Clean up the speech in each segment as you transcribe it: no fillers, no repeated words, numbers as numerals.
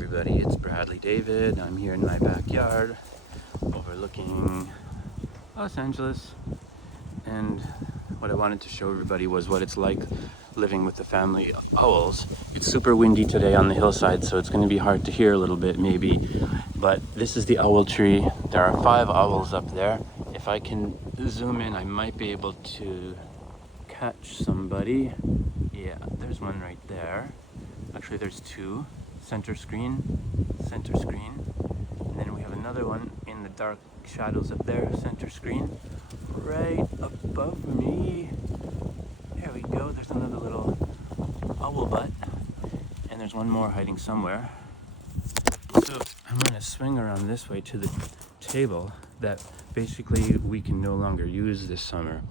everybody, it's Bradley David. I'm here in my backyard overlooking Los Angeles, and what I wanted to show everybody was what it's like living with a family of owls. It's super windy today on the hillside, so it's going to be hard to hear a little bit maybe, but this is the owl tree. There are 5 owls up there. If I can zoom in, I might be able to catch somebody. Yeah, there's one right there. Actually, there's 2. Center screen, and then we have another one in the dark shadows up there, center screen, right above me. There we go, there's another little owl butt, and there's one more hiding somewhere. So I'm going to swing around this way to the table that basically we can no longer use this summer.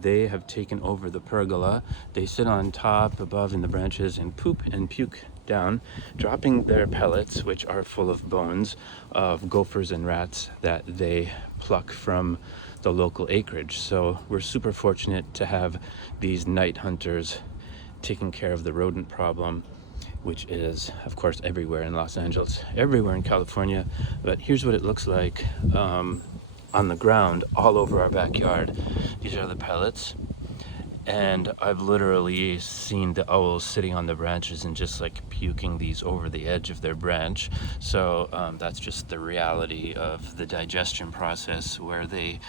They have taken over the pergola. They sit on top, above in the branches, and poop and puke down, dropping their pellets, which are full of bones of gophers and rats that they pluck from the local acreage. So we're super fortunate to have these night hunters taking care of the rodent problem, which is, of course, everywhere in Los Angeles, everywhere in California. But here's what it looks like on the ground all over our backyard. These are the pellets, and I've literally seen the owls sitting on the branches and just like puking these over the edge of their branch. So that's just the reality of the digestion process, where they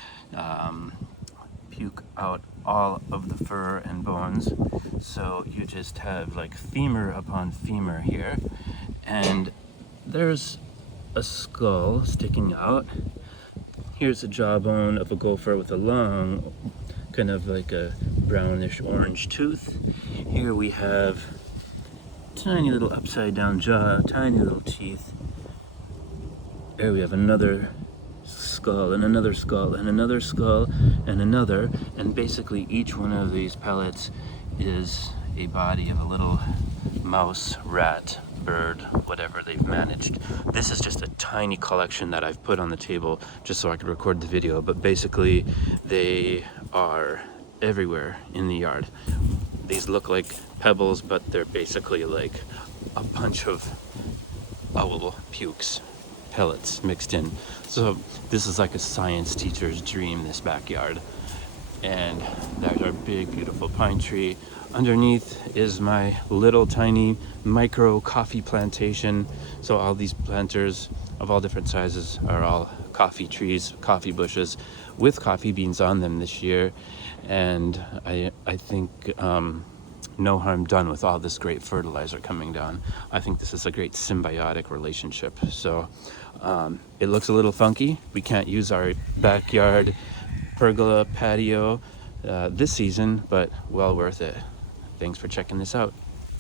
puke out all of the fur and bones. So you just have like femur upon femur here, and there's a skull sticking out. Here's a jawbone of a gopher with a long, kind of like a brownish orange tooth. Here we have tiny little upside down jaw, tiny little teeth. There we have another skull and another skull and another skull and another, and basically each one of these pellets is a body of a little mouse, rat, bird, whatever they've managed. This is just a tiny collection that I've put on the table just so I could record the video, but basically they are everywhere in the yard. These look like pebbles, but they're basically like a bunch of owl pukes, pellets mixed in. So this is like a science teacher's dream, this backyard. And there's our big beautiful pine tree. Underneath is my little tiny micro coffee plantation. So all these planters of all different sizes are all coffee trees, coffee bushes with coffee beans on them this year. And I think no harm done with all this great fertilizer coming down. I think this is a great symbiotic relationship. So it looks a little funky. We can't use our backyard pergola patio this season, but well worth it. Thanks for checking this out.